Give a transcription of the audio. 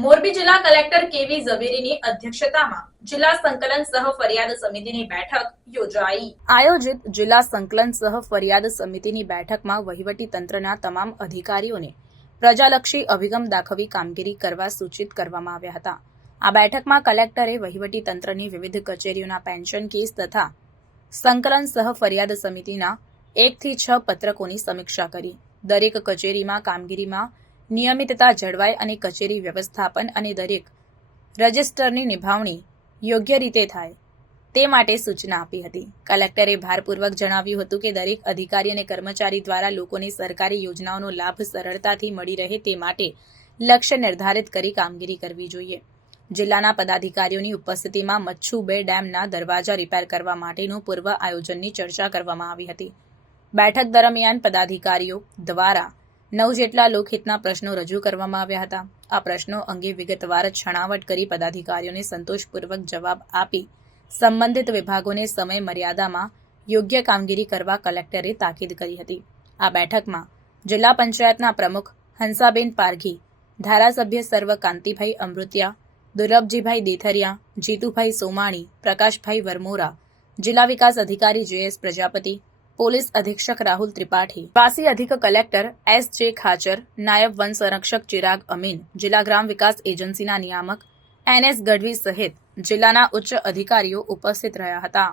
મોરબી જિલ્લા કલેક્ટર કેવી ઝવેરીની અધ્યક્ષતામાં જિલ્લા સંકલન સહ ફરિયાદ સમિતિની બેઠક આયોજિત જિલ્લા સંકલન સહ ફરિયાદ સમિતિની બેઠકમાં વહીવટી તંત્રના તમામ અધિકારીઓને પ્રજાલક્ષી અભિગમ દાખવી કામગીરી કરવા સૂચિત કરવામાં આવ્યા હતા. આ બેઠકમાં કલેક્ટરે વહીવટી તંત્રની વિવિધ કચેરીઓના પેન્શન કેસ તથા સંકલન સહ ફરિયાદ સમિતિના એકથી છ પત્રકોની સમીક્ષા કરી. દરેક કચેરીમાં કામગીરીમાં નિયમિતતા જળવાય અને કચેરી વ્યવસ્થાપન અને દરેક રજિસ્ટરની નિભાવણી યોગ્ય રીતે થાય, તે માટે સૂચના આપી હતી. કલેક્ટરે ભારપૂર્વક જણાવ્યું હતું કે દરેક અધિકારી અને કર્મચારી દ્વારા લોકોને સરકારી યોજનાઓનો લાભ સરળતાથી મળી રહે તે માટે લક્ષ્ય નિર્ધારિત કરી કામગીરી કરવી જોઈએ. જિલ્લાના પદાધિકારીઓની ઉપસ્થિતિમાં મચ્છુ બે ડેમના દરવાજા રિપેર કરવા માટેનું પૂર્વ આયોજનની ચર્ચા કરવામાં આવી હતી. બેઠક દરમિયાન પદાધિકારીઓ દ્વારા નવ જેટલા લોકહિતના પ્રશ્નો રજૂ કરવામાં આવ્યા હતા. આ પ્રશ્નો અંગે વિગતવાર છણાવટ કરી પદાધિકારીઓને સંતોષપૂર્વક જવાબ આપી સંબંધિત વિભાગોને સમય મર્યાદામાં યોગ્ય કામગીરી કરવા કલેક્ટરે તાકીદ કરી હતી. આ બેઠકમાં જિલ્લા પંચાયતના પ્રમુખ હંસાબેન પારઘી, ધારાસભ્ય સર્વ કાંતિભાઈ અમૃતિયા, દુર્લભજીભાઈ દેથરિયા, જીતુભાઈ સોમાણી, પ્રકાશભાઈ વરમોરા, જિલ્લા વિકાસ અધિકારી જેએસ પ્રજાપતિ પોલીસ અધિક્ષક રાહુલ ત્રિપાઠી, વાસી અધિક કલેક્ટર એસ જે ખાચર, નાયબ વન સંરક્ષક ચિરાગ અમીન, જિલ્લા ગ્રામ વિકાસ એજન્સીના નિયામક એન એસ ગઢવી સહિત જિલ્લાના ઉચ્ચ અધિકારીઓ ઉપસ્થિત રહ્યા હતા.